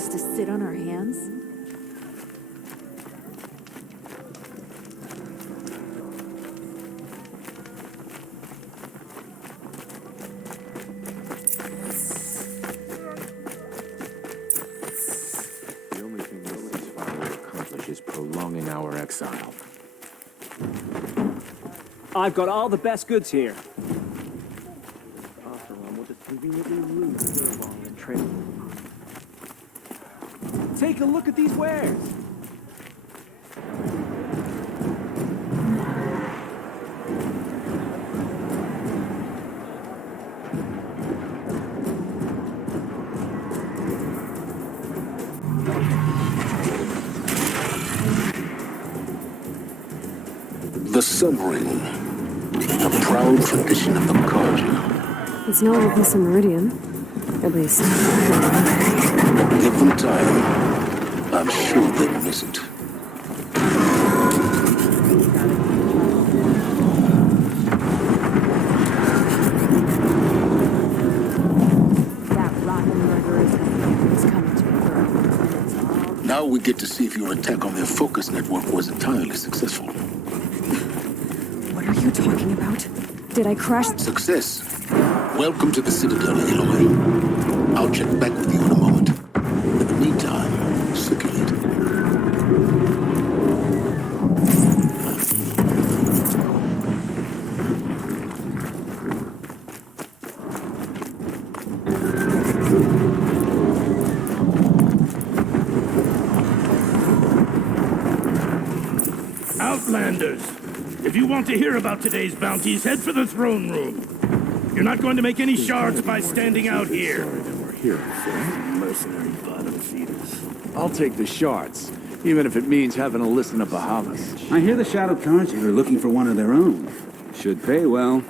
us to sit on our hands? The only thing this ceasefire will accomplish is prolonging our exile. I've got all the best goods here. Take a look at these wares. The Sun Ring, a proud tradition of the culture. It's not of the Meridian, at least. Give them time. I'm sure they'll miss it. That rotten murderer is coming to Earth. Now we get to see if your attack on their focus network was entirely successful. What are you talking about? Did I crash? Success. Welcome to the Citadel, Aloy. I'll check back with you in a moment. In the meantime, circulate. Outlanders, if you want to hear about today's bounties, head for the throne room. You're not going to make any shards by standing out here. Sorry that we're here, sir. Mercenary bottom feeders. I'll take the shards, even if it means having to listen to Bahamas. I hear the Shadow Cards are looking for one of their own. Should pay well.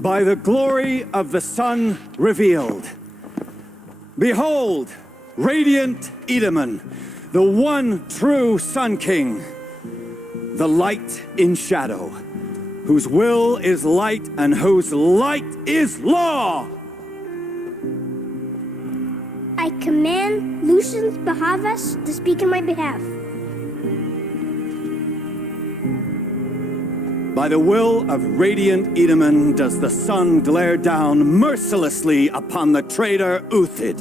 By the glory of the sun revealed. Behold, radiant Edaman, the one true Sun King, the light in shadow, whose will is light and whose light is law. I command Lucius Bahavas to speak in my behalf. By the will of radiant Edaman does the sun glare down mercilessly upon the traitor Uthid.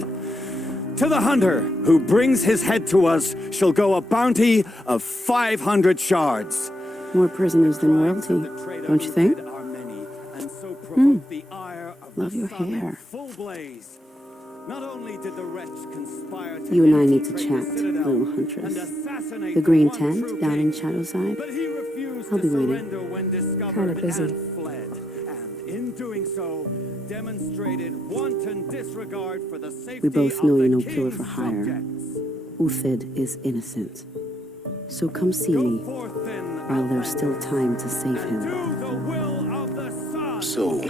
To the hunter who brings his head to us shall go a bounty of 500 shards. More prisoners than royalty, don't you think? Love your hair. Not only did the wretch conspire to You and I need to chat, little huntress. The green tent down in Shadowside. I'll be waiting. Kinda busy. And in doing so, demonstrated wanton disregard for the safety We both know of you're the no killer king's for hire. subjects. Uthid is innocent. So come see Go me forth then, while there's still time to save him. do the will of the sun. So,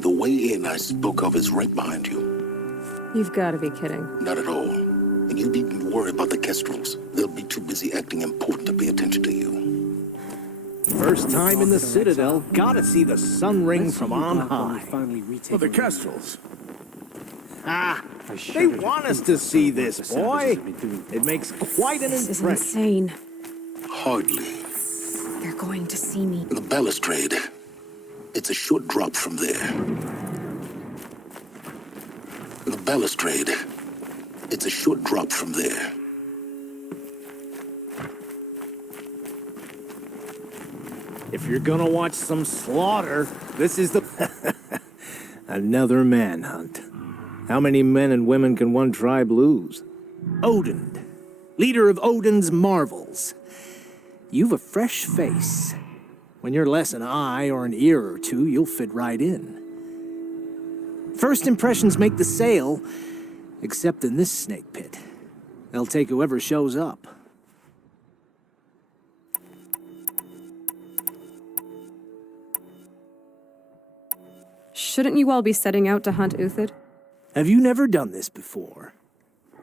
the way in I spoke of is right behind you. You've got to be kidding. Not at all. And you needn't worry about the Kestrels. They'll be too busy acting important to pay attention to you. First time in the Citadel, gotta see the sun ring from on high. For the Kestrels. Ah, they want us to see this, boy. It makes quite an This is impression. insane. Hardly. They're going to see me. The balustrade. It's a short drop from there. The balustrade. It's a short drop from there. If you're gonna watch some slaughter, this is the... Another manhunt. How many men and women can one tribe lose? Odin, leader of Odin's marvels. You've a fresh face. When you're less an eye or an ear or two, you'll fit right in. First impressions make the sale, except in this snake pit. They'll take whoever shows up. Shouldn't you all be setting out to hunt Uthid? Have you never done this before?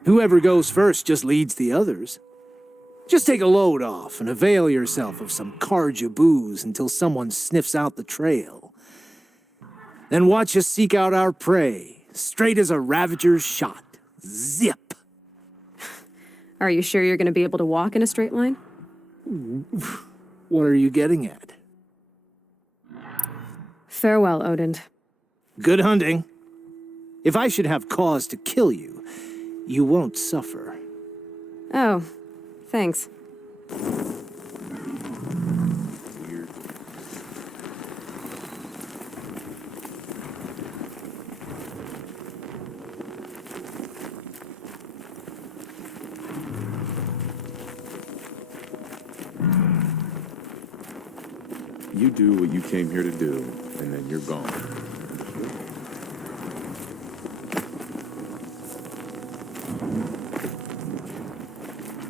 Whoever goes first just leads the others. Just take a load off and avail yourself of some Karja booze until someone sniffs out the trail. Then watch us seek out our prey, straight as a Ravager's shot. Zip! Are you sure you're going to be able to walk in a straight line? What are you getting at? Farewell, Odin. Good hunting. If I should have cause to kill you, you won't suffer. Oh, thanks. You do what you came here to do, and then you're gone.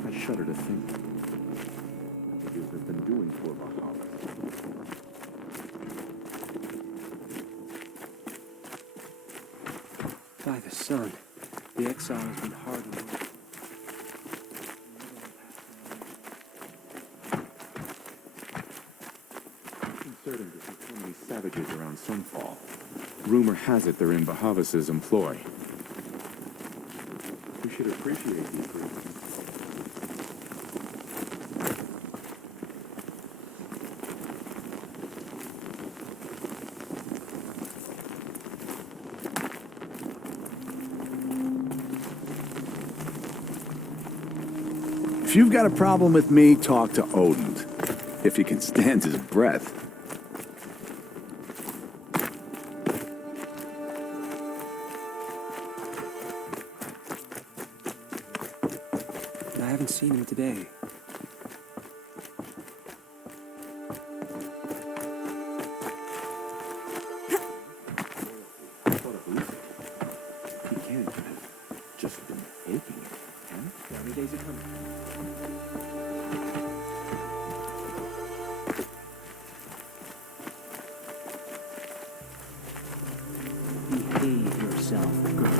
I shudder to think what you have been doing for Bahamut. By the sun, the exile has been hard on me. Certain to see so many savages around Sunfall. Rumor has it they're in Bahavas' employ. We should appreciate these groups. If you've got a problem with me, talk to Odin. If he can stand his breath. I haven't seen him today. He can't have just been faking it, can he? How many days are coming? Behave yourself, girl.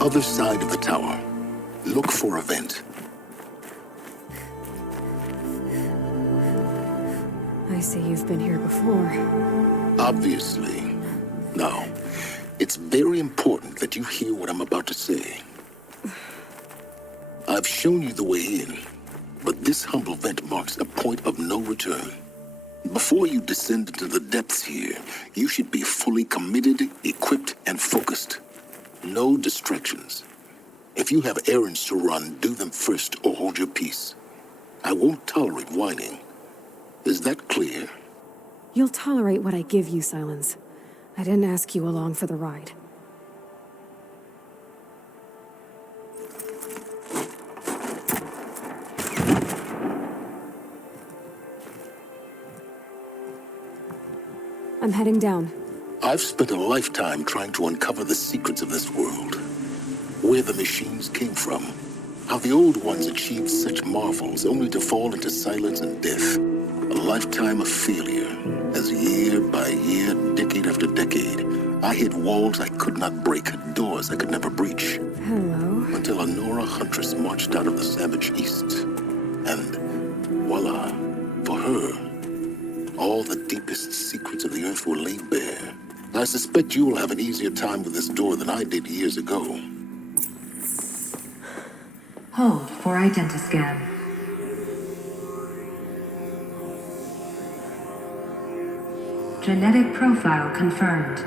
Other side of the tower. Look for a vent. I see you've been here before. Obviously. Now, it's very important that you hear what I'm about to say. I've shown you the way in, but this humble vent marks a point of no return. Before you descend into the depths here, you should be fully committed, equipped, and focused. No distractions. If you have errands to run, do them first or hold your peace. I won't tolerate whining. Is that clear? You'll tolerate what I give you, Silence. I didn't ask you along for the ride. I'm heading down. I've spent a lifetime trying to uncover the secrets of this world. Where the machines came from. How the old ones achieved such marvels only to fall into silence and death. A lifetime of failure, as year by year, decade after decade, I hit walls I could not break, doors I could never breach. Hello. Until a Nora huntress marched out of the savage east. And voila, for her, all the deepest secrets of the earth were laid bare. I suspect you will have an easier time with this door than I did years ago. Hold for identiscan. Genetic profile confirmed.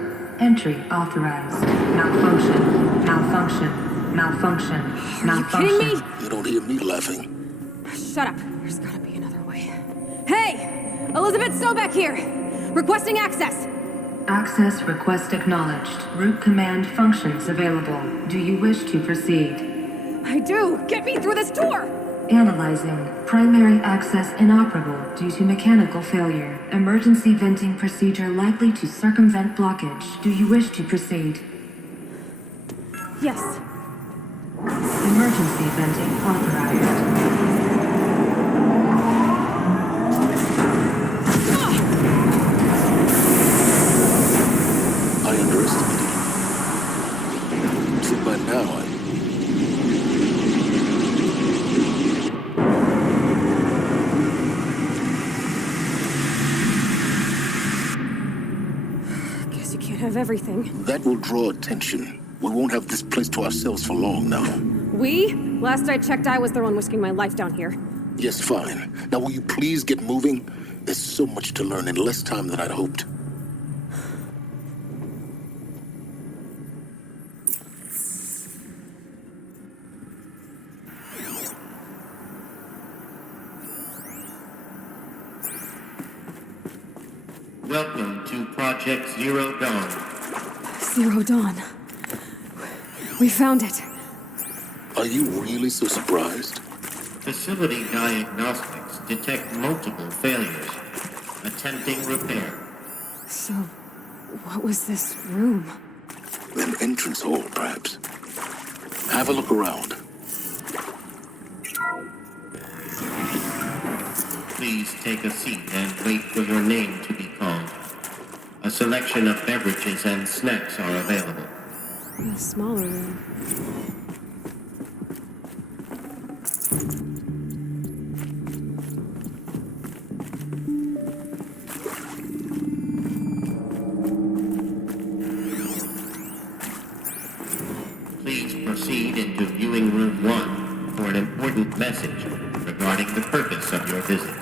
Entry authorized. Malfunction. Malfunction. Malfunction. Malfunction. You kidding me? You don't hear me laughing. Shut up. There's gotta be another way. Hey! Elizabeth Sobek here! Requesting access! Access request acknowledged. Root command functions available. Do you wish to proceed? I do! Get me through this door! Analyzing. Primary access inoperable due to mechanical failure. Emergency venting procedure likely to circumvent blockage. Do you wish to proceed? Yes. Emergency venting authorized. I underestimated you. See, by now Guess you can't have everything. that will draw attention. We won't have this place to ourselves for long now. We? Last I checked, I was the one risking my life down here. Yes, fine. Now will you please get moving? There's so much to learn in less time than I'd hoped. Welcome to Project Zero Dawn. Zero Dawn. We found it. Are you really so surprised? Facility diagnostics detect multiple failures. Attempting repair. So, what was this room? An entrance hall, perhaps. Have a look around. Please take a seat and wait for your name to be called. A selection of beverages and snacks are available. In a smaller room. Please proceed into viewing room 1 for an important message regarding the purpose of your visit.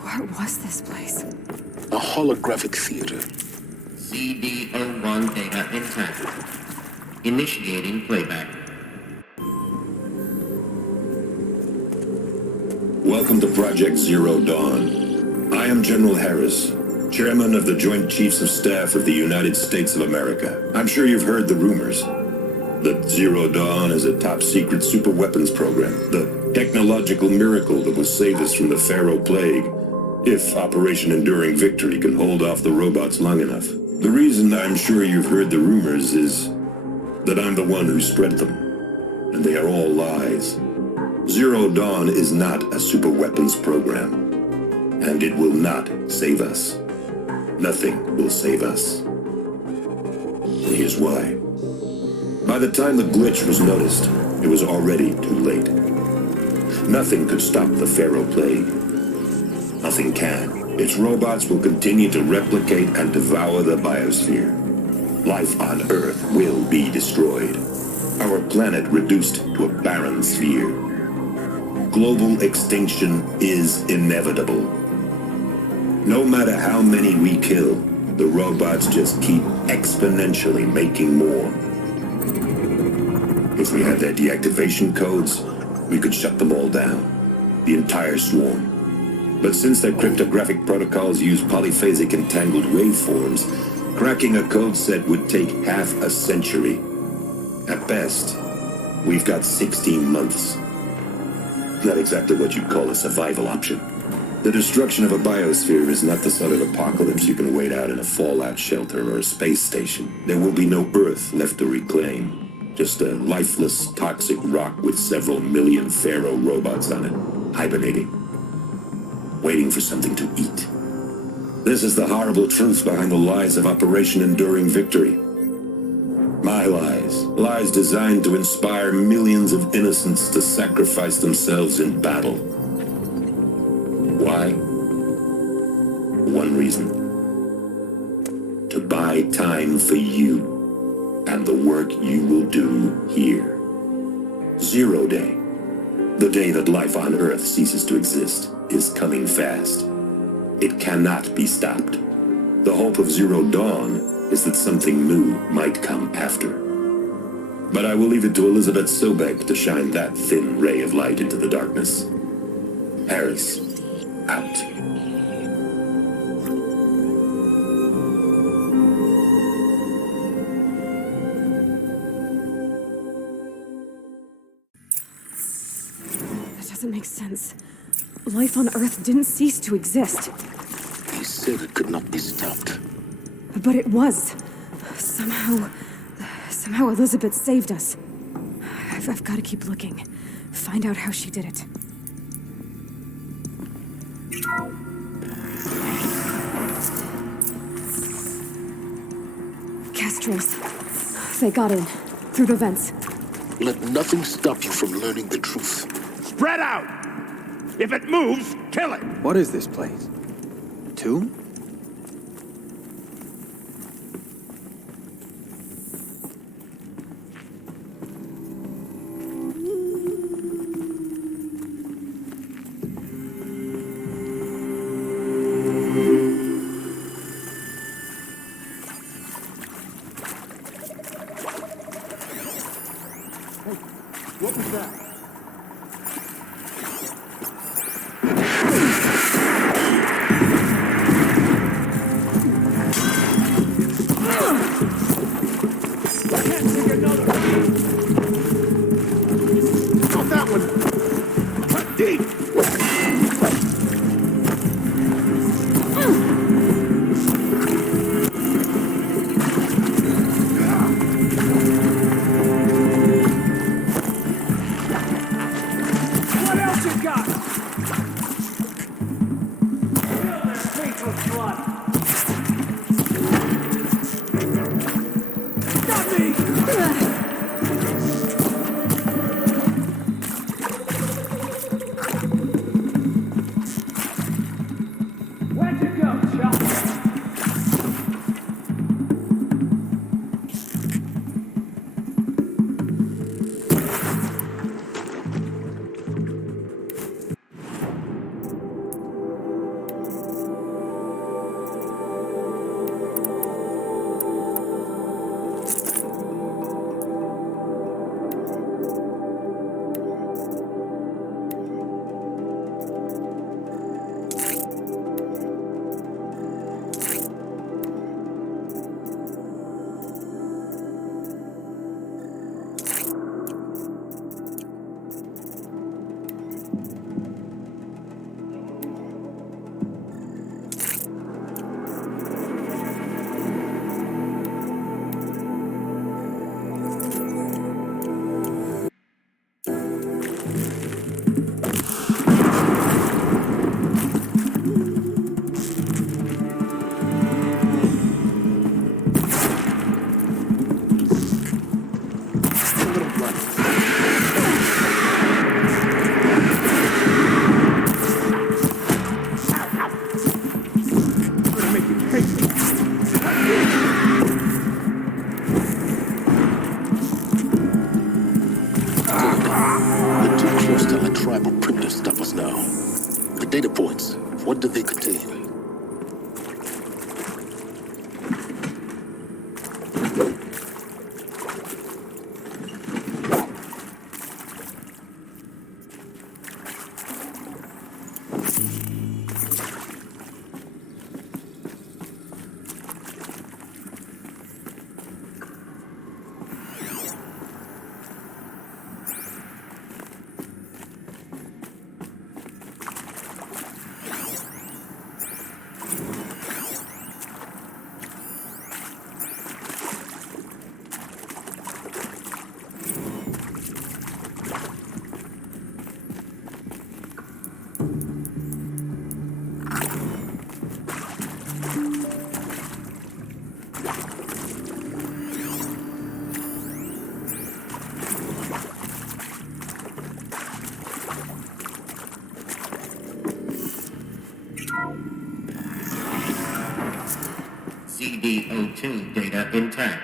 What was this place? A holographic theater. CD01 data intact. Initiating playback. Welcome to Project Zero Dawn. I am General Harris, Chairman of the Joint Chiefs of Staff of the United States of America. I'm sure you've heard the rumors that Zero Dawn is a top-secret superweapons program, the technological miracle that will save us from the Pharaoh Plague, if Operation Enduring Victory can hold off the robots long enough. The reason I'm sure you've heard the rumors is that I'm the one who spread them, and they are all lies. Zero Dawn is not a superweapons program, and it will not save us. Nothing will save us. And here's why. By the time the glitch was noticed, it was already too late. Nothing could stop the Pharaoh Plague. Nothing can. Its robots will continue to replicate and devour the biosphere. Life on Earth will be destroyed. Our planet reduced to a barren sphere. Global extinction is inevitable. No matter how many we kill, the robots just keep exponentially making more. If we had their deactivation codes, we could shut them all down. The entire swarm. But since their cryptographic protocols use polyphasic entangled waveforms, cracking a code set would take half a century. At best, we've got 16 months. Not exactly what you'd call a survival option. The destruction of a biosphere is not the sort of apocalypse you can wait out in a fallout shelter or a space station. There will be no Earth left to reclaim. Just a lifeless, toxic rock with several million Pharaoh robots on it, hibernating, waiting for something to eat. This is the horrible truth behind the lies of Operation Enduring Victory. My lies. Lies designed to inspire millions of innocents to sacrifice themselves in battle. Why? One reason. To buy time for you and the work you will do here. Zero Day. The day that life on Earth ceases to exist is coming fast. It cannot be stopped. The hope of Zero Dawn is that something new might come after. But I will leave it to Elizabeth Sobek to shine that thin ray of light into the darkness. Harris, out. That doesn't make sense. Life on Earth didn't cease to exist. He said it could not be stopped. But it was. Somehow Elizabeth saved us. I've got to keep looking. Find out how she did it. Kestrels. They got in. Through the vents. Let nothing stop you from learning the truth. Spread out! If it moves, kill it! What is this place? A tomb? What was that? Data points. What do they contain? ZD-02 data intact.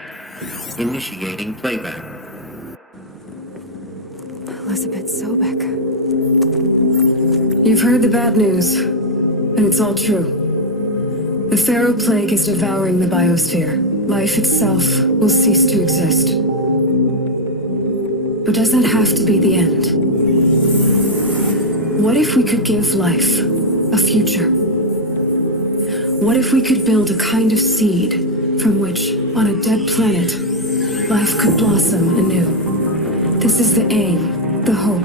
Initiating playback. Elizabeth Sobek. You've heard the bad news, and it's all true. The Pharaoh Plague is devouring the biosphere. Life itself will cease to exist. But does that have to be the end? What if we could give life a future? What if we could build a kind of seed from which, on a dead planet, life could blossom anew? This is the aim, the hope,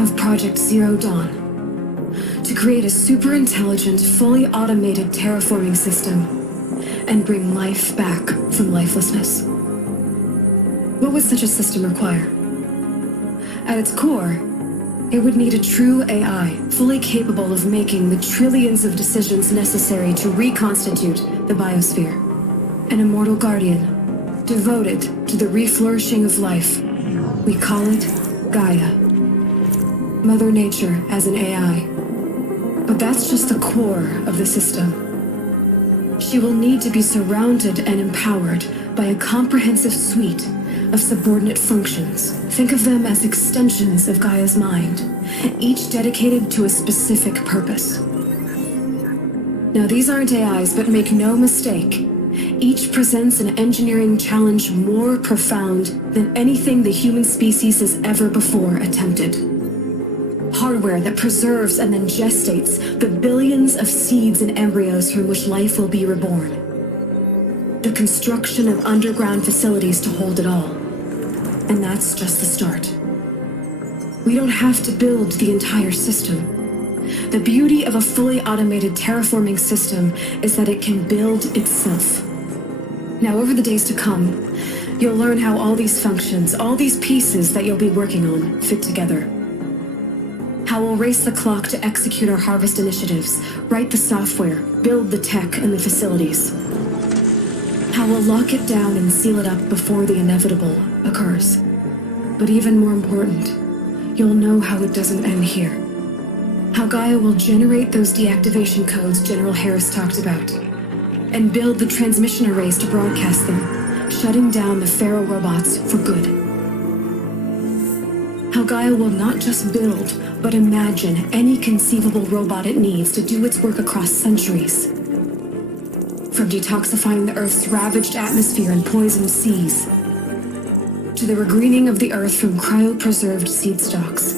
of Project Zero Dawn. To create a super-intelligent, fully automated terraforming system and bring life back from lifelessness. What would such a system require? At its core, it would need a true AI, fully capable of making the trillions of decisions necessary to reconstitute the biosphere. An immortal guardian, devoted to the reflourishing of life. We call it Gaia. Mother Nature as an AI. But that's just the core of the system. She will need to be surrounded and empowered by a comprehensive suite of subordinate functions. Think of them as extensions of Gaia's mind, each dedicated to a specific purpose. Now, these aren't AIs, but make no mistake, each presents an engineering challenge more profound than anything the human species has ever before attempted. Hardware that preserves and then gestates the billions of seeds and embryos from which life will be reborn. The construction of underground facilities to hold it all. And that's just the start. We don't have to build the entire system. The beauty of a fully automated terraforming system is that it can build itself. Now, over the days to come, you'll learn how all these functions, all these pieces that you'll be working on, fit together. How we'll race the clock to execute our harvest initiatives, write the software, build the tech and the facilities. How we'll lock it down and seal it up before the inevitable occurs. But even more important, you'll know how it doesn't end here. How Gaia will generate those deactivation codes General Harris talked about, and build the transmission arrays to broadcast them, shutting down the Pharaoh robots for good. How Gaia will not just build, but imagine any conceivable robot it needs to do its work across centuries. From detoxifying the Earth's ravaged atmosphere and poisoned seas, to the regreening of the Earth from cryopreserved seed stalks,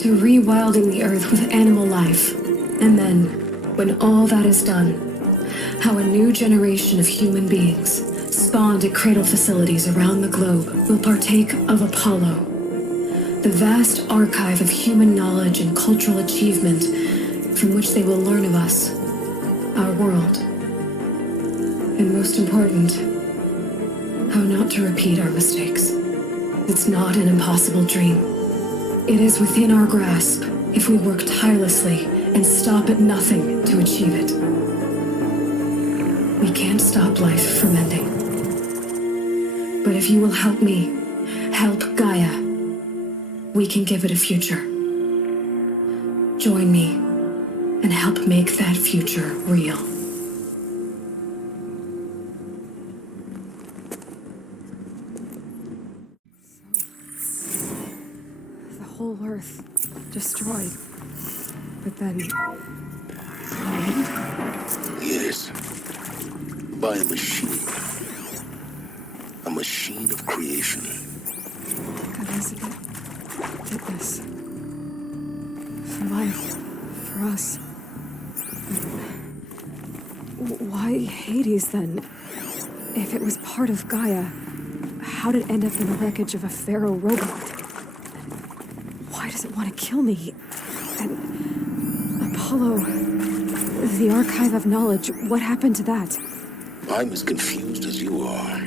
to rewilding the Earth with animal life. And then, when all that is done, how a new generation of human beings, spawned at cradle facilities around the globe, will partake of Apollo, the vast archive of human knowledge and cultural achievement from which they will learn of us, our world. And most important, how not to repeat our mistakes. It's not an impossible dream. It is within our grasp if we work tirelessly and stop at nothing to achieve it. We can't stop life from ending. But if you will help me, help Gaia, we can give it a future. Join me and help make that future real. The whole Earth destroyed. But then... Yes. By a machine. A machine of creation. God, RYZEN did this. For life. For us. Why Hades, then? If it was part of Gaia, how did it end up in the wreckage of a Pharaoh robot? Why does it want to kill me? And Apollo, the archive of knowledge, what happened to that? I'm as confused as you are.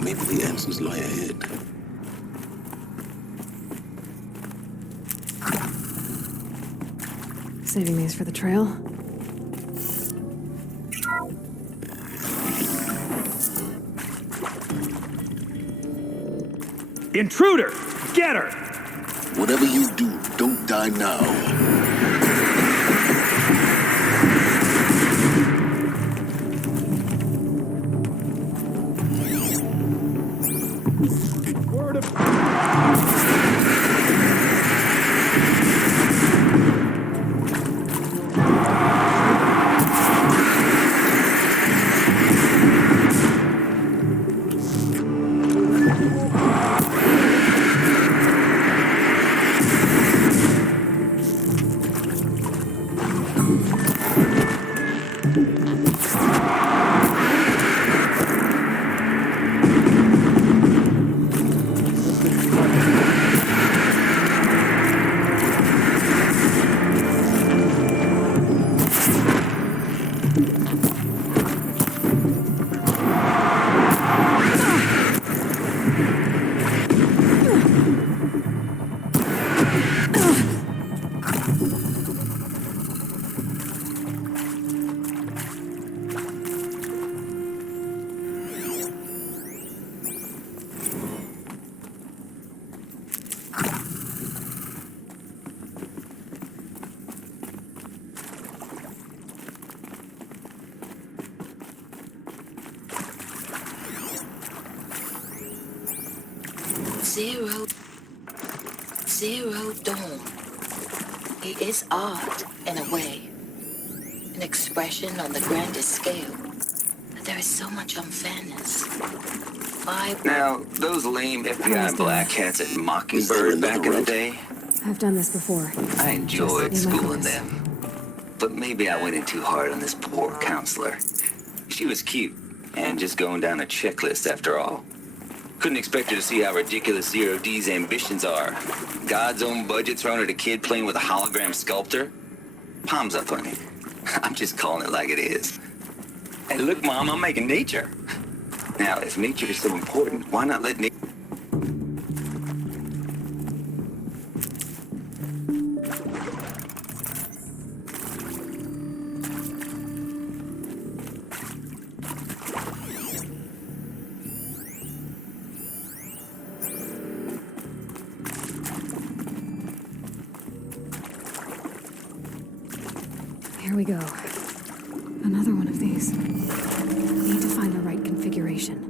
Maybe the answers lie ahead. Saving these for the trail? Intruder! Get her! Whatever you do, don't die now. Zero Dawn. It is art, in a way. An expression on the grandest scale. But there is so much unfairness. Now, those lame FBI black hats at Mockingbird back in the day, I've done this before. I enjoyed Just be my schooling witness. them. But maybe I went in too hard on this poor counselor. She was cute, and just going down a checklist after all. Couldn't expect her to see how ridiculous Zero D's ambitions are. God's own budget thrown at a kid playing with a hologram sculptor? Palms up, honey. I'm just calling it like it is. Hey, look, Mom, I'm making nature. Now, if nature is so important, why not let nature... Here we go. Another one of these. Need to find the right configuration.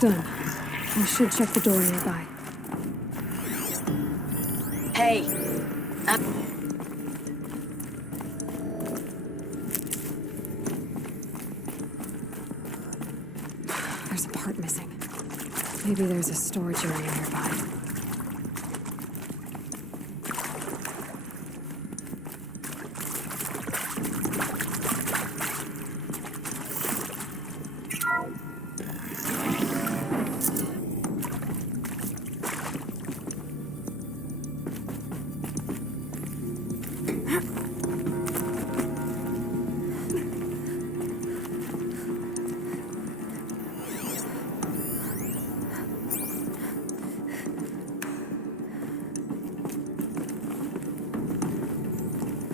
Done. I should check the door nearby. Hey. There's a part missing. Maybe there's a storage area nearby.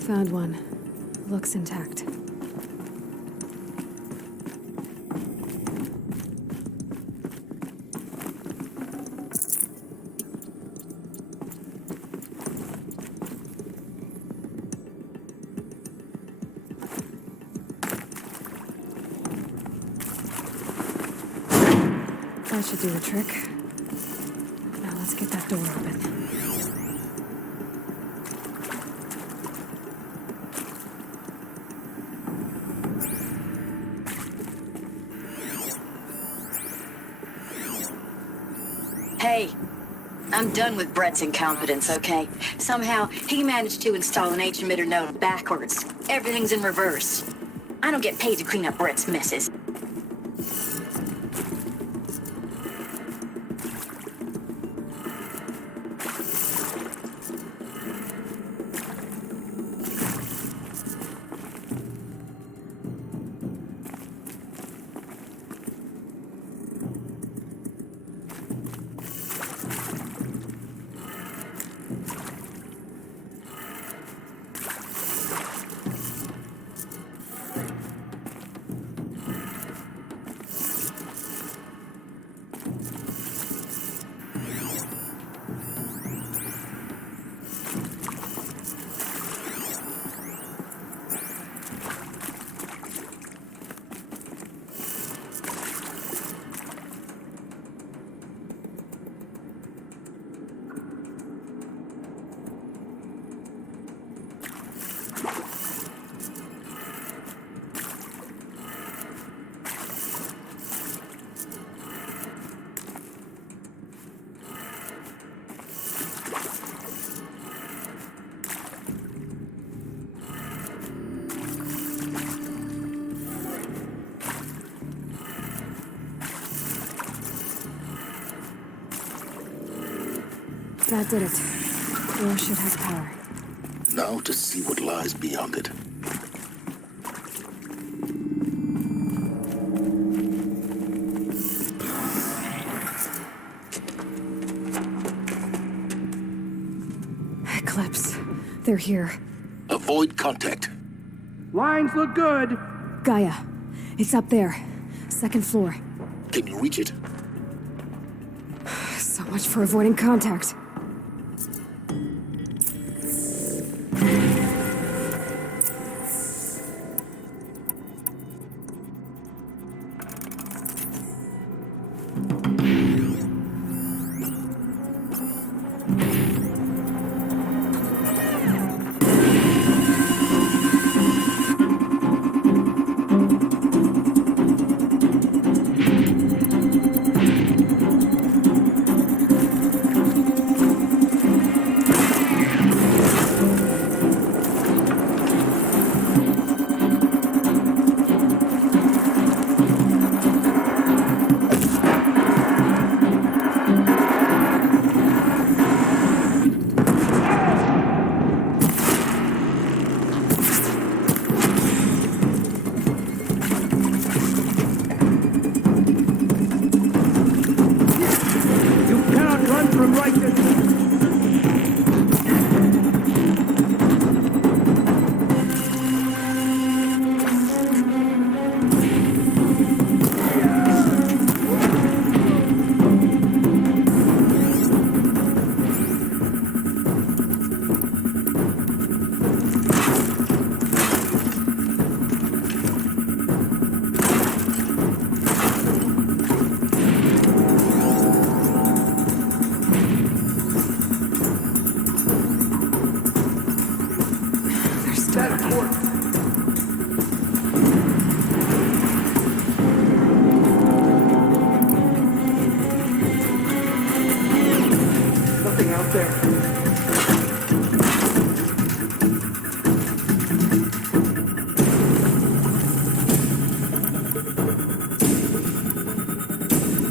Found one. Looks intact. That should do the trick. Now let's get that door open. Hey, I'm done with Brett's incompetence, okay? Somehow, he managed to install an H-emitter node backwards. Everything's in reverse. I don't get paid to clean up Brett's messes. That did it. Door should have power. Now to see what lies beyond it. Eclipse. They're here. Avoid contact. Lines look good. Gaia. It's up there. Second floor. Can you reach it? So much for avoiding contact.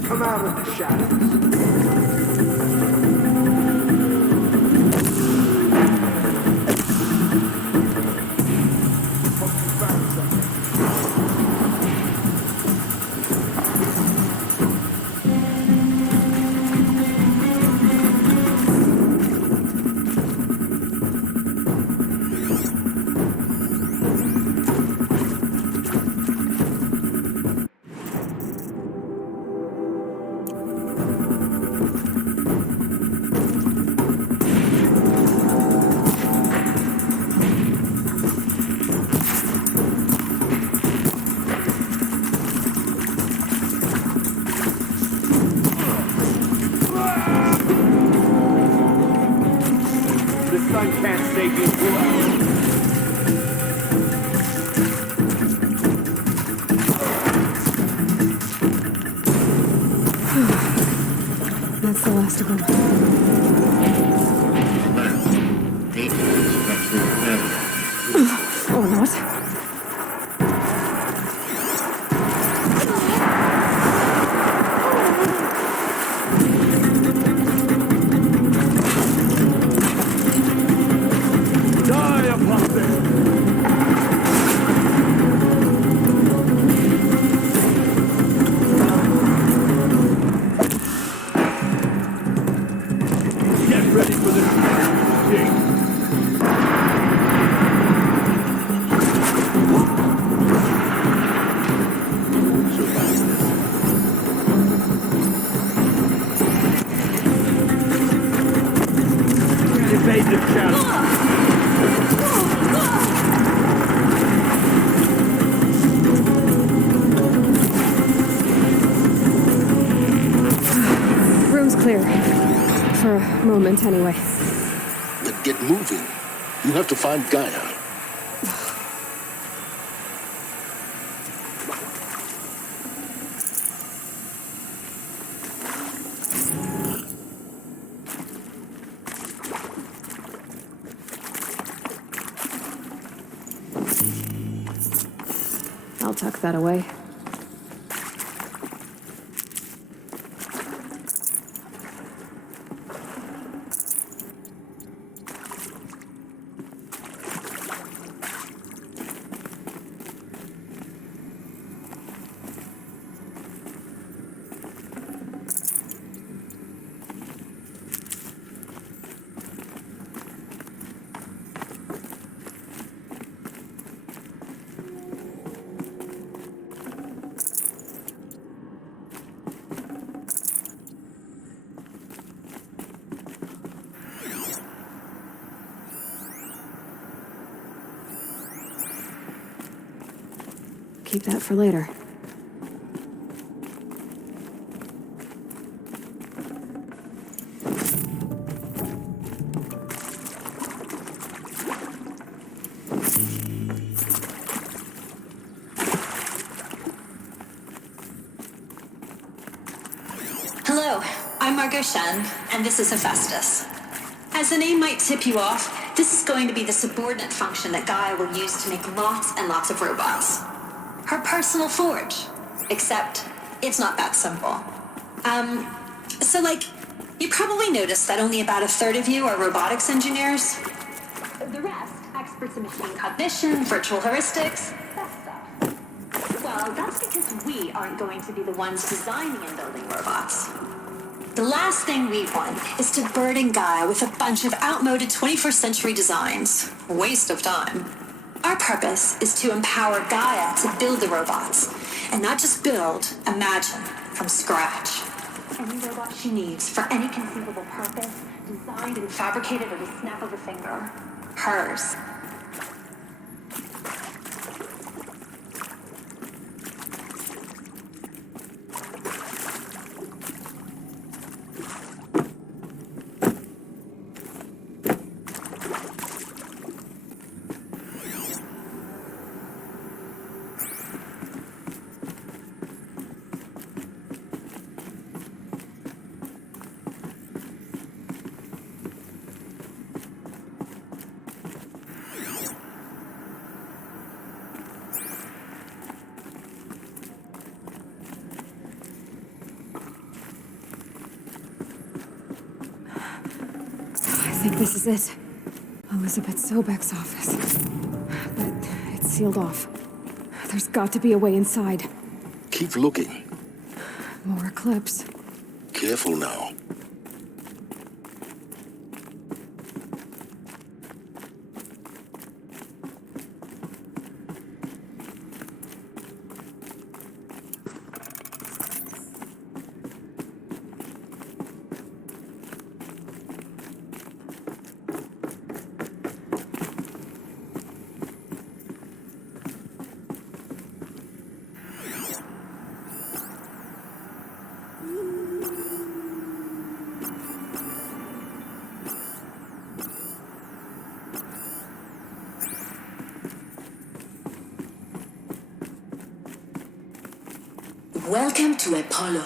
Come out of the shadows. That's the last of them. Or not. Room's clear. For a moment, anyway. Then get moving. You have to find Gaia. I'll tuck that away. Keep that for later. Hello, I'm Margot Shen, and this is Hephaestus. As the name might tip you off, this is going to be the subordinate function that Gaia will use to make lots and lots of robots. Her personal forge. Except, it's not that simple. You probably noticed that only about a third of you are robotics engineers. The rest, experts in machine cognition, virtual heuristics, that stuff. Well, that's because we aren't going to be the ones designing and building robots. The last thing we want is to burden Gaia with a bunch of outmoded 21st century designs. Waste of time. Our purpose is to empower Gaia to build the robots, and not just build, imagine, from scratch. Any robot she needs for any conceivable purpose, designed and fabricated at a snap of a finger. Hers. I think this is it. Elizabeth Sobek's office. But it's sealed off. There's got to be a way inside. Keep looking. More clips. Careful now. Welcome to Apollo,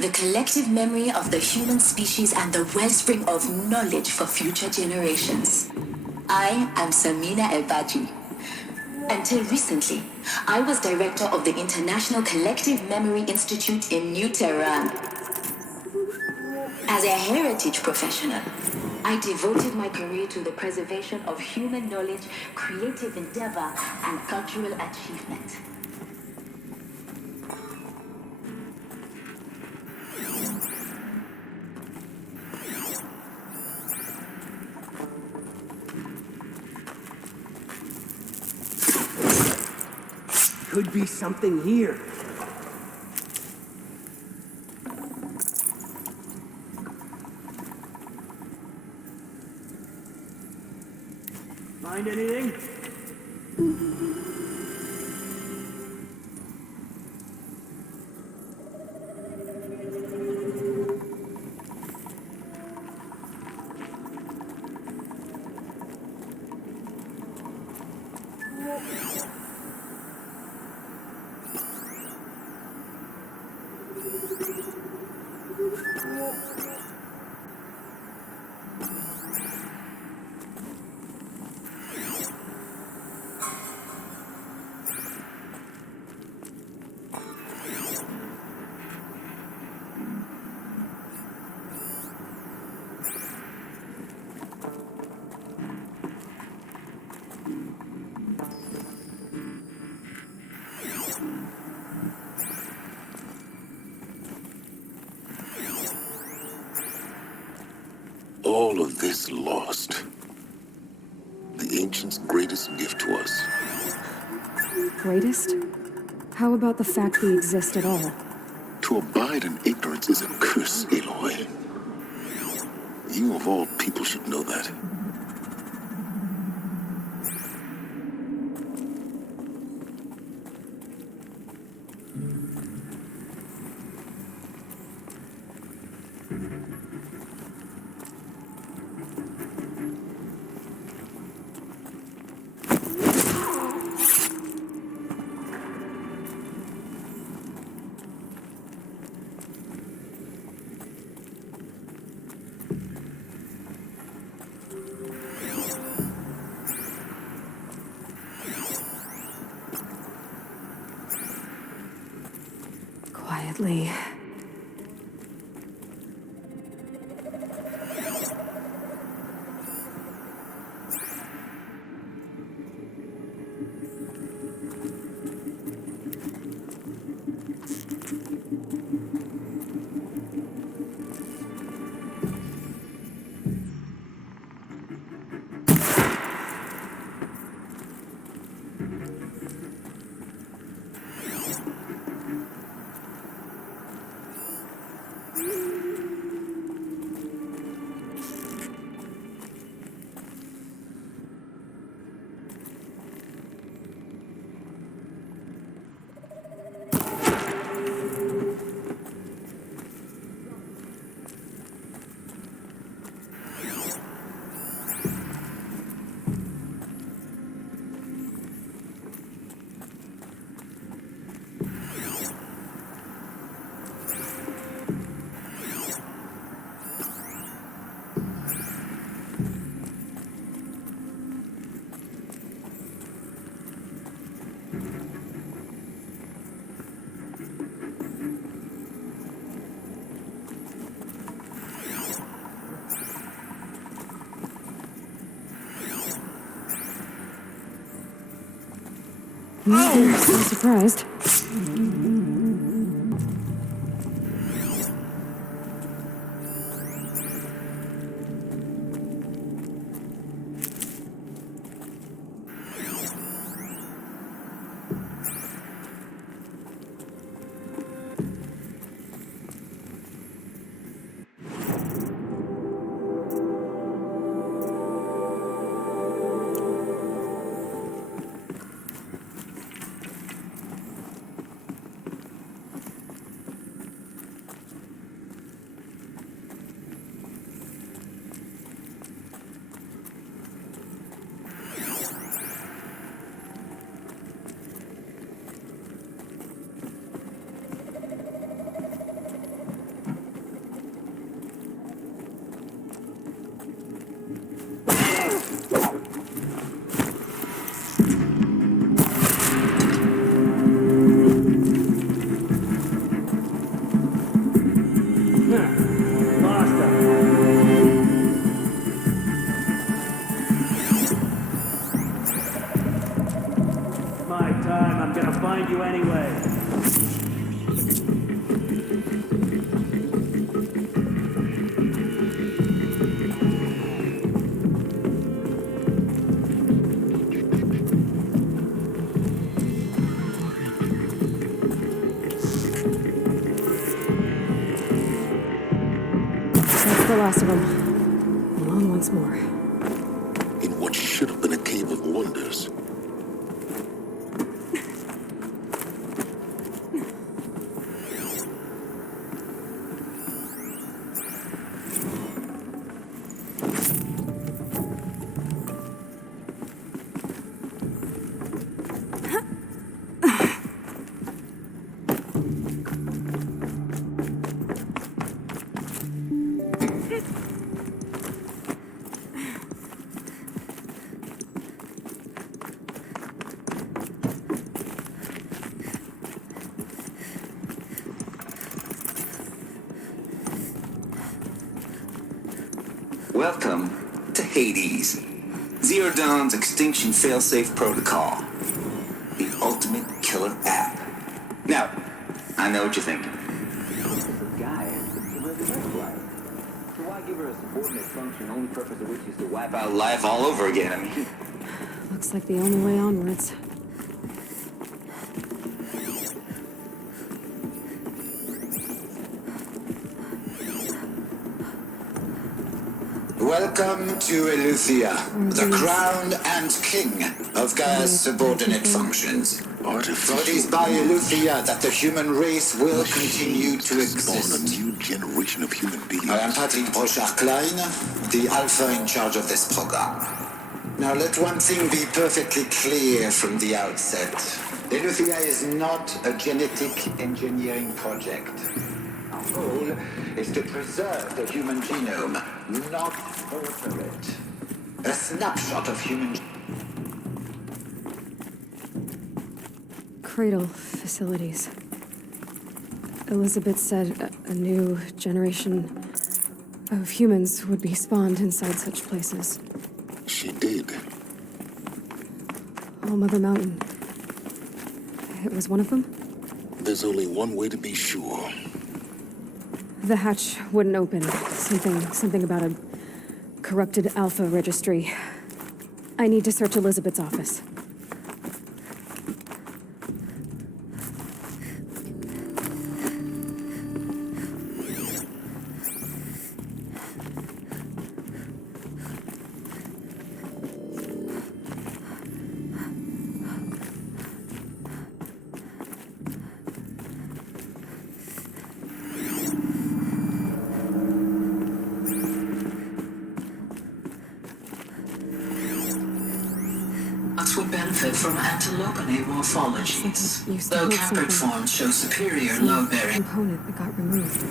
the collective memory of the human species and the wellspring of knowledge for future generations. I am Samina El-Baji. Until recently, I was director of the International Collective Memory Institute in New Tehran. As a heritage professional, I devoted my career to the preservation of human knowledge, creative endeavor, and cultural achievement. Could be something here. Find anything? All of this lost. The ancients' greatest gift to us. Greatest? How about the fact we exist at all? To abide in ignorance is a curse, Aloy. You of all people should know that. lately. I'm so surprised. Find you anyway. That's the last of them. Alone once more. In what should have been a cave of wonders, Welcome to Hades, Zero Dawn's extinction failsafe protocol, the ultimate killer app. Now, I know what you're thinking. Guy, so why give her a subordinate function, only purpose of which is to wipe out life all over again? I mean, Looks like the only way onwards. Welcome to Eleuthia, the crown and king of Gaia's subordinate functions. For it is by Eleuthia that the human race will continue to exist. a new generation of human beings. I am Patrick Brochard-Klein, the alpha in charge of this program. Now let one thing be perfectly clear from the outset. Eleuthia is not a genetic engineering project. Our goal is to preserve the human genome, not alter it. A snapshot of human Cradle facilities. Elizabeth said a new generation of humans would be spawned inside such places. She did. All Mother Mountain. It was one of them? There's only one way to be sure. The hatch wouldn't open. Something about a corrupted Alpha registry. I need to search Elizabeth's office. Would benefit from antilopinae morphologies, though caprid forms show superior load-bearing. Component that got removed.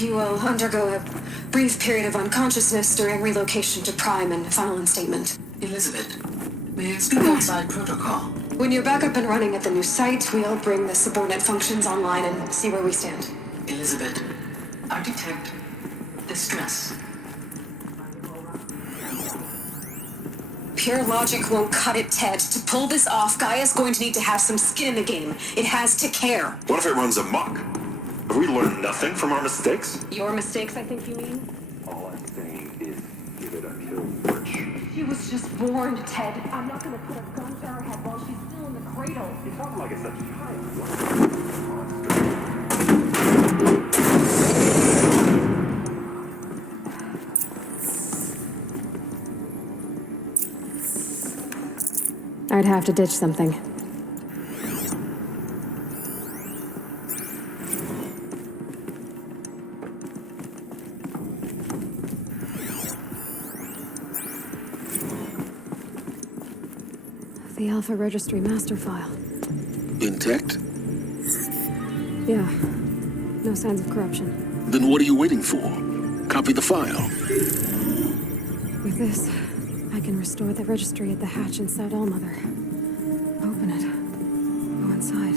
You will undergo a brief period of unconsciousness during relocation to Prime and final instatement. Elizabeth, may I speak outside protocol? When you're back up and running at the new site, we'll bring the subordinate functions online and see where we stand. Elizabeth, I detect distress. Pure logic won't cut it, Ted. To pull this off, Gaia's going to need to have some skin in the game. It has to care. What if it runs amok? Have we learned nothing from our mistakes? Your mistakes, I think you mean? All I'm saying is give it a kill switch. She was just born, Ted. I'm not going to put a gun to her head while she's still in the cradle. It's not like it's a child. I'd have to ditch something. The Alpha Registry master file. Intact? Yeah. No signs of corruption. Then what are you waiting for? Copy the file. With this, I can restore the registry at the hatch inside Allmother. Open it. Go inside.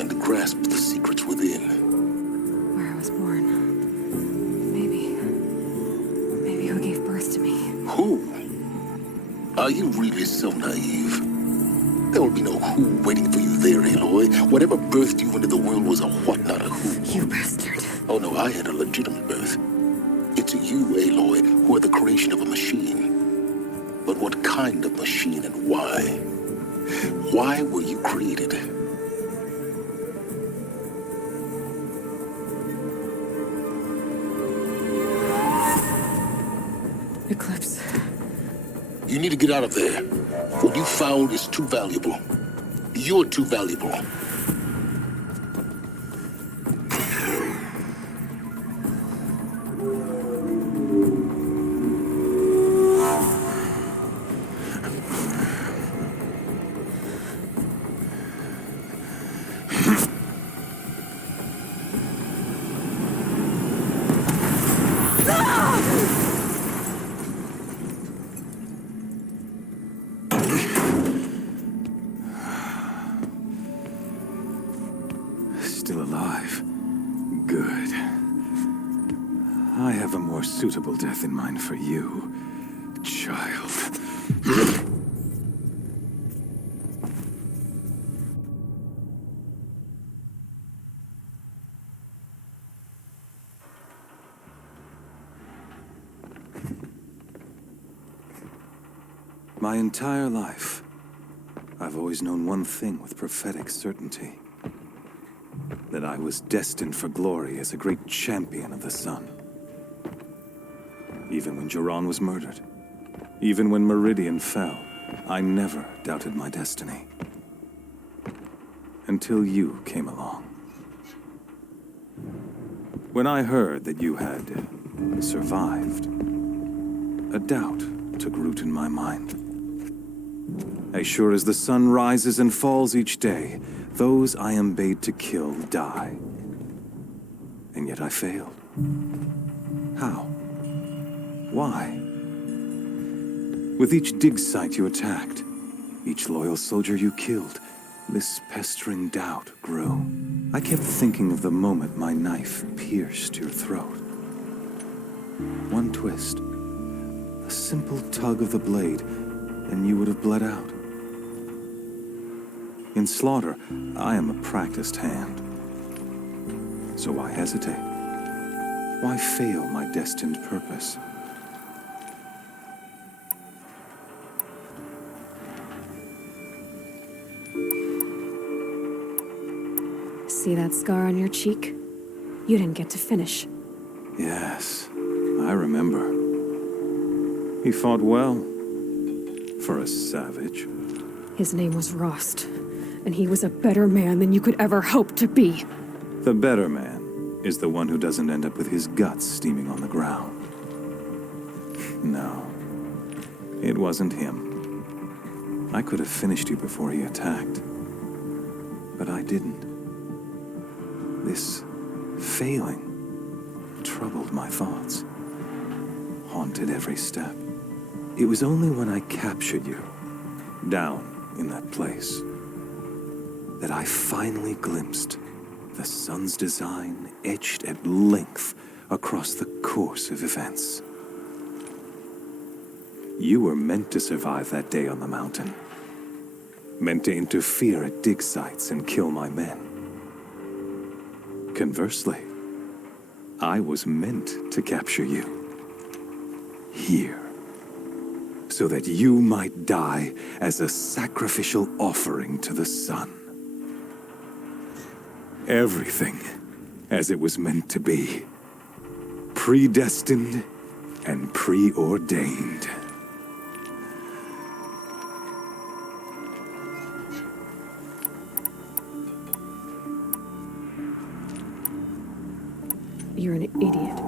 And grasp the secrets within. Where I was born. Maybe who gave birth to me. Who? Are you really so naive? There will be no who waiting for you there, Aloy. Whatever birthed you into the world was a what, not a who. You bastard. Oh no, I had a legitimate birth. It's you, Aloy, who are the creation of a machine. But what kind of machine and why? Why were you created? Eclipse. You need to get out of there. What you found is too valuable. You're too valuable. Still alive. Good. I have a more suitable death in mind for you, child. My entire life, I've always known one thing with prophetic certainty. That I was destined for glory as a great champion of the sun. Even when Jiran was murdered, even when Meridian fell, I never doubted my destiny. Until you came along. When I heard that you had survived, a doubt took root in my mind. As sure as the sun rises and falls each day, those I am bade to kill die. And yet I failed. How? Why? With each dig site you attacked, each loyal soldier you killed, This pestering doubt grew. I kept thinking of the moment my knife pierced your throat. One twist, a simple tug of the blade, and you would have bled out. In slaughter, I am a practiced hand. So why hesitate? Why fail my destined purpose? See that scar on your cheek? You didn't get to finish. Yes, I remember. He fought well, for a savage. His name was Rost, and he was a better man than you could ever hope to be. The better man is the one who doesn't end up with his guts steaming on the ground. No, it wasn't him. I could have finished you before he attacked, but I didn't. This failing troubled my thoughts, haunted every step. It was only when I captured you, down in that place, that I finally glimpsed the sun's design etched at length across the course of events. You were meant to survive that day on the mountain, meant to interfere at dig sites and kill my men. Conversely, I was meant to capture you here, so that you might die as a sacrificial offering to the sun. Everything as it was meant to be, predestined and preordained. You're an idiot.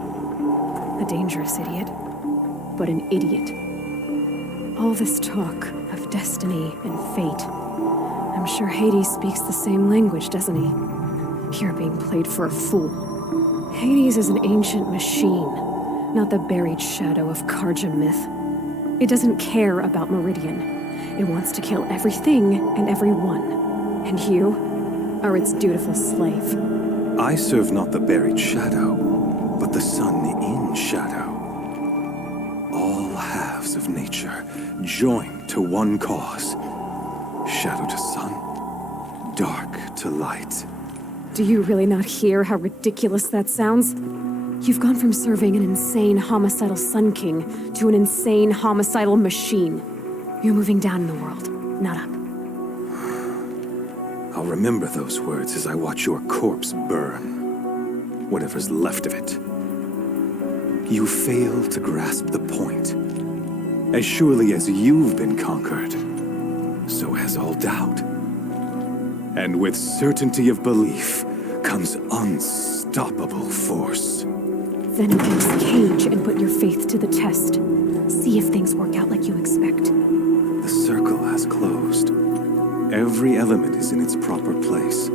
A dangerous idiot, but an idiot. All this talk of destiny and fate. I'm sure Hades speaks the same language, doesn't he? You're being played for a fool. Hades is an ancient machine, not the buried shadow of Karja myth. It doesn't care about Meridian. It wants to kill everything and everyone. And you are its dutiful slave. I serve not the buried shadow, but the sun in shadow. All halves of nature joined to one cause. Shadow to sun, dark to light. Do you really not hear how ridiculous that sounds? You've gone from serving an insane homicidal Sun King to an insane homicidal machine. You're moving down in the world, not up. I'll remember those words as I watch your corpse burn. Whatever's left of it. You fail to grasp the point. As surely as you've been conquered, so has all doubt. And with certainty of belief comes unstoppable force. Then against the cage and put your faith to the test. See if things work out like you expect. The circle has closed. Every element is in its proper place,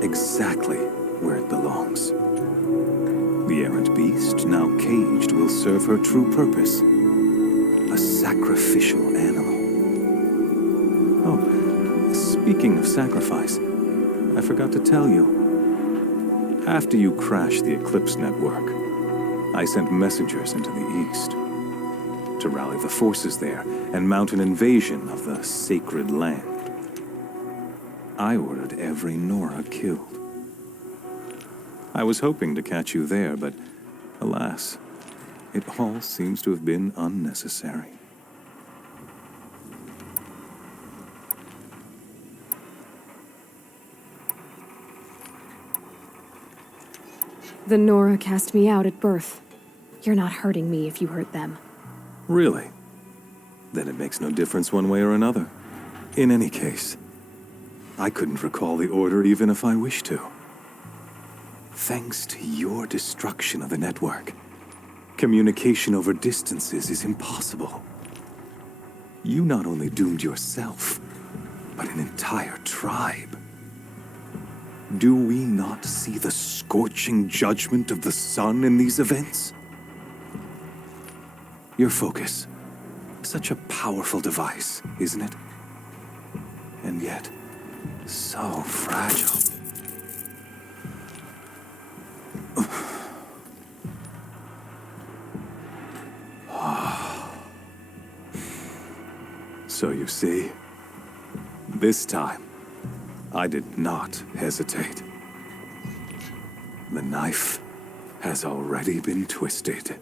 exactly where it belongs. The errant beast, now caged, will serve her true purpose. A sacrificial animal. Oh, speaking of sacrifice, I forgot to tell you. After you crashed the Eclipse network, I sent messengers into the east to rally the forces there and mount an invasion of the sacred land. I ordered every Nora killed. I was hoping to catch you there, but alas, it all seems to have been unnecessary. The Nora cast me out at birth. You're not hurting me if you hurt them. Really? Then it makes no difference one way or another. In any case, I couldn't recall the order even if I wished to. Thanks to your destruction of the network, communication over distances is impossible. You not only doomed yourself, but an entire tribe. Do we not see the scorching judgment of the sun in these events? Your focus, such a powerful device, isn't it? And yet, So fragile. So you see, this time, I did not hesitate. The knife has already been twisted.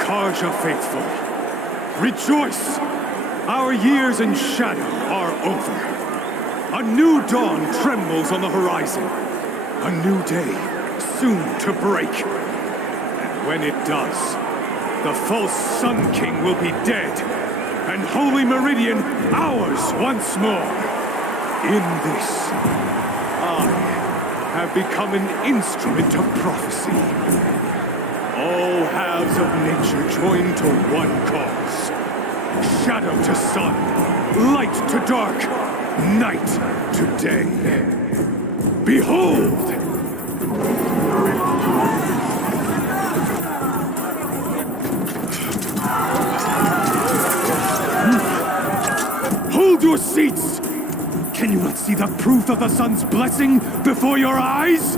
Karja faithful, rejoice! Our years in shadow are over. A new dawn trembles on the horizon. A new day soon to break. And when it does, the false Sun King will be dead, and Holy Meridian ours once more. In this, I have become an instrument of prophecy. All halves of nature join to one cause. Shadow to sun, light to dark, night to day. Behold! Hold your seats! Can you not see the proof of the sun's blessing before your eyes?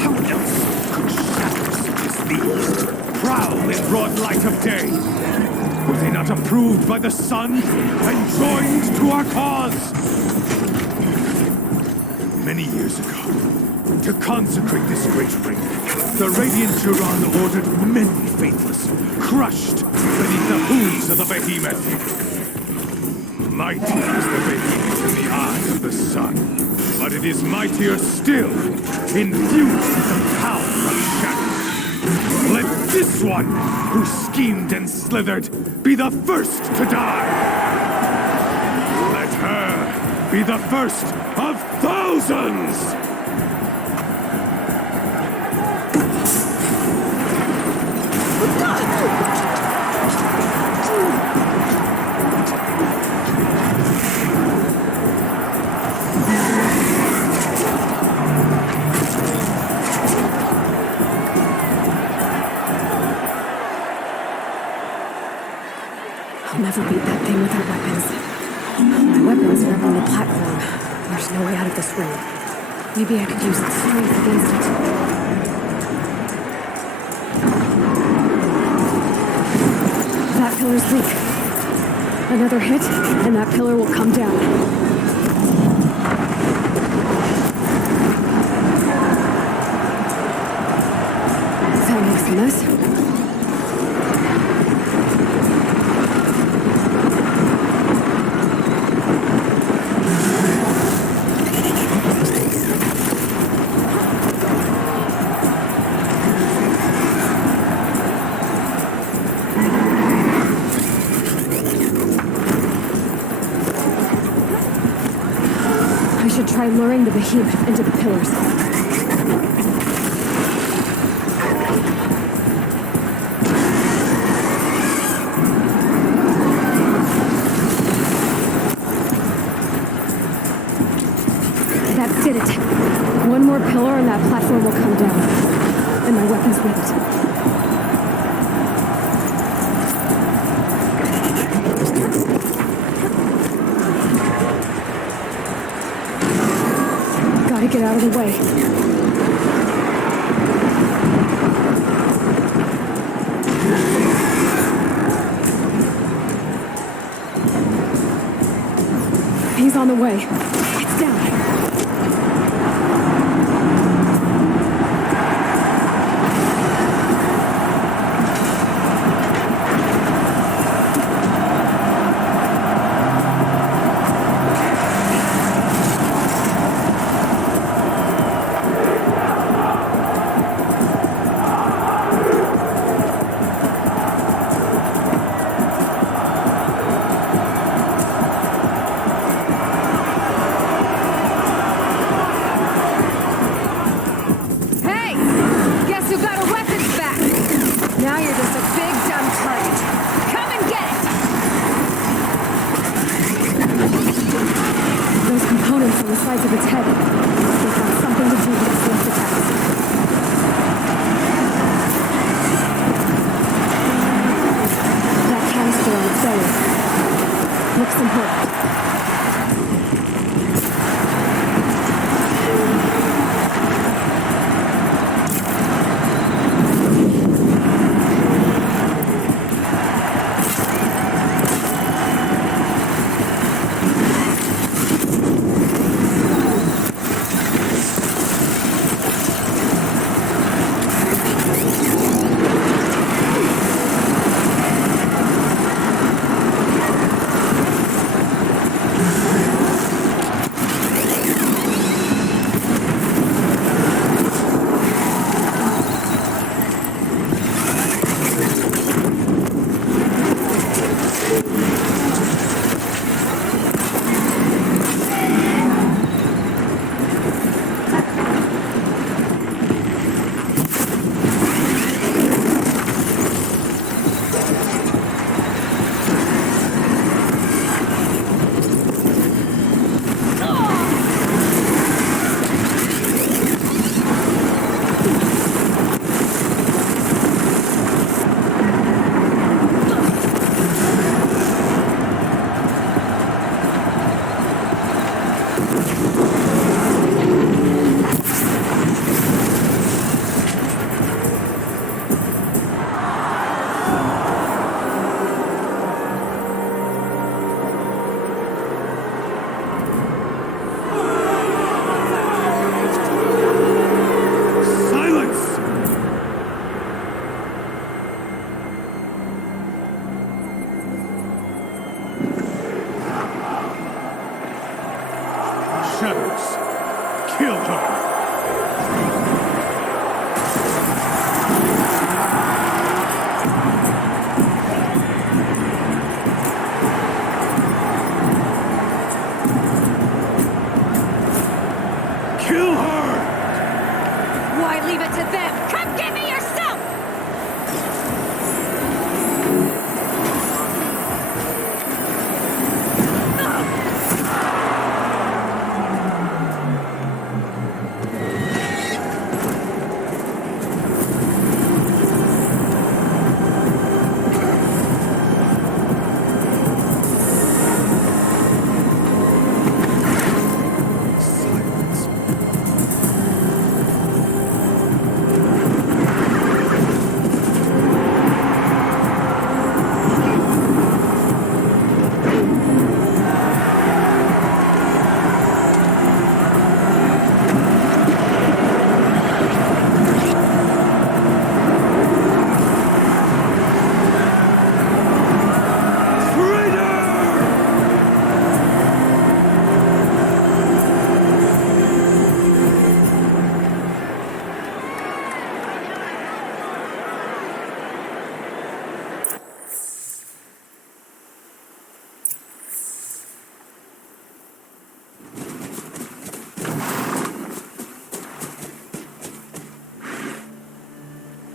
How else could shadows such as these prowl in broad light of day? Were they not approved by the sun and joined to our cause? Many years ago, to consecrate this great ring, the Radiant Turan ordered many faithless, crushed beneath the hooves of the behemoth. Mighty is the behemoth in the eye of the sun, but it is mightier still, infused with the power of shadow. Let this one, who schemed and slithered, be the first to die. Let her be the first of thousands! I'll never beat that thing with our weapons. My weapons are up on the platform. There's no way out of this room. Maybe I could use its strength against it. That pillar's weak. Another hit, and that pillar will come down. That makes a mess. I should try luring the behemoth into the pillars. That did it. One more pillar and that platform will come down. And my weapons with it. Gotta get out of the way. He's on the way. It's down.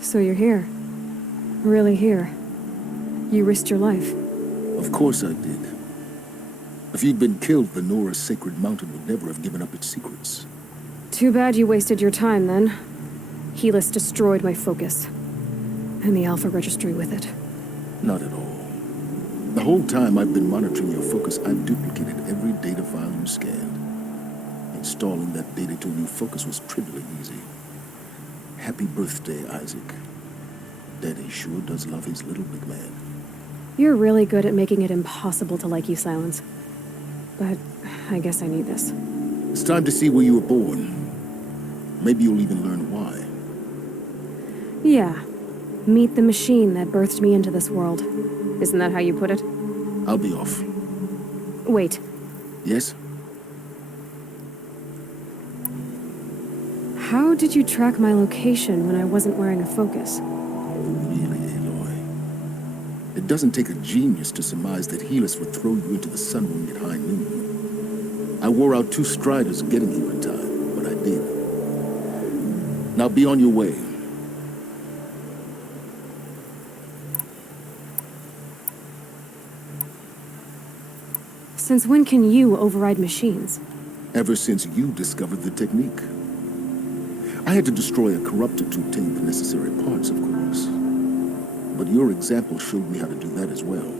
So you're here. Really here. You risked your life. Of course I did. If you'd been killed, the Nora's sacred mountain would never have given up its secrets. Too bad you wasted your time, then. Helis destroyed my focus. And the Alpha Registry with it. Not at all. The whole time I've been monitoring your focus, I've duplicated every data file you scanned. Installing that data to a new focus was trivially easy. Happy birthday, Isaac. Daddy sure does love his little big man. You're really good at making it impossible to like you, Silence. But I guess I need this. It's time to see where you were born. Maybe you'll even learn why. Yeah. Meet the machine that birthed me into this world. Isn't that how you put it? I'll be off. Wait. Yes? How did you track my location when I wasn't wearing a focus? Really, Aloy? It doesn't take a genius to surmise that Helis would throw you into the sun ring at high noon. I wore out 2 striders getting here in time, but I did. Now be on your way. Since when can you override machines? Ever since you discovered the technique. I had to destroy a corruptor to obtain the necessary parts, of course. But your example showed me how to do that as well.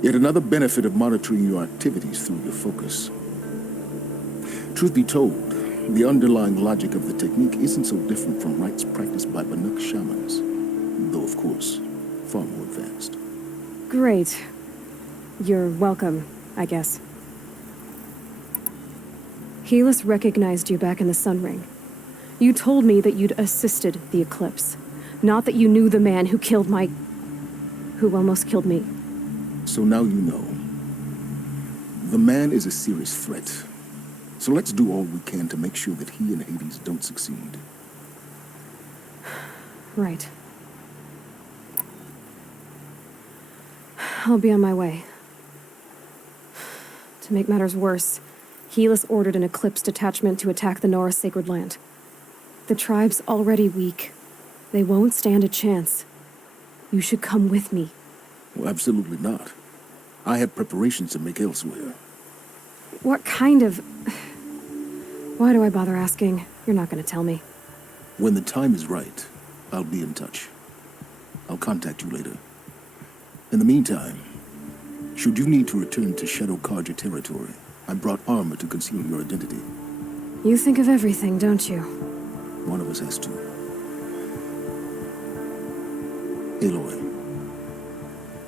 Yet another benefit of monitoring your activities through your focus. Truth be told, the underlying logic of the technique isn't so different from rites practiced by Banuk shamans, though of course, far more advanced. Great. You're welcome, I guess. Helis recognized you back in the Sun Ring. You told me that you'd assisted the eclipse, not that you knew the man who killed who almost killed me. So now you know. The man is a serious threat. So let's do all we can to make sure that he and Hades don't succeed. Right. I'll be on my way. To make matters worse, Helis ordered an Eclipse detachment to attack the Nora Sacred Land. The tribe's already weak. They won't stand a chance. You should come with me. Well, absolutely not. I have preparations to make elsewhere. What kind of... Why do I bother asking? You're not going to tell me. When the time is right, I'll be in touch. I'll contact you later. In the meantime, should you need to return to Shadow Karja territory, I brought armor to conceal your identity. You think of everything, don't you? One of us has to. Aloy,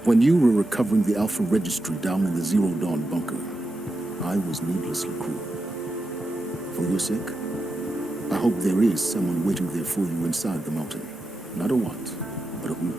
when you were recovering the Alpha Registry down in the Zero Dawn bunker, I was needlessly cruel. For your sake, I hope there is someone waiting there for you inside the mountain. Not a what, but a who.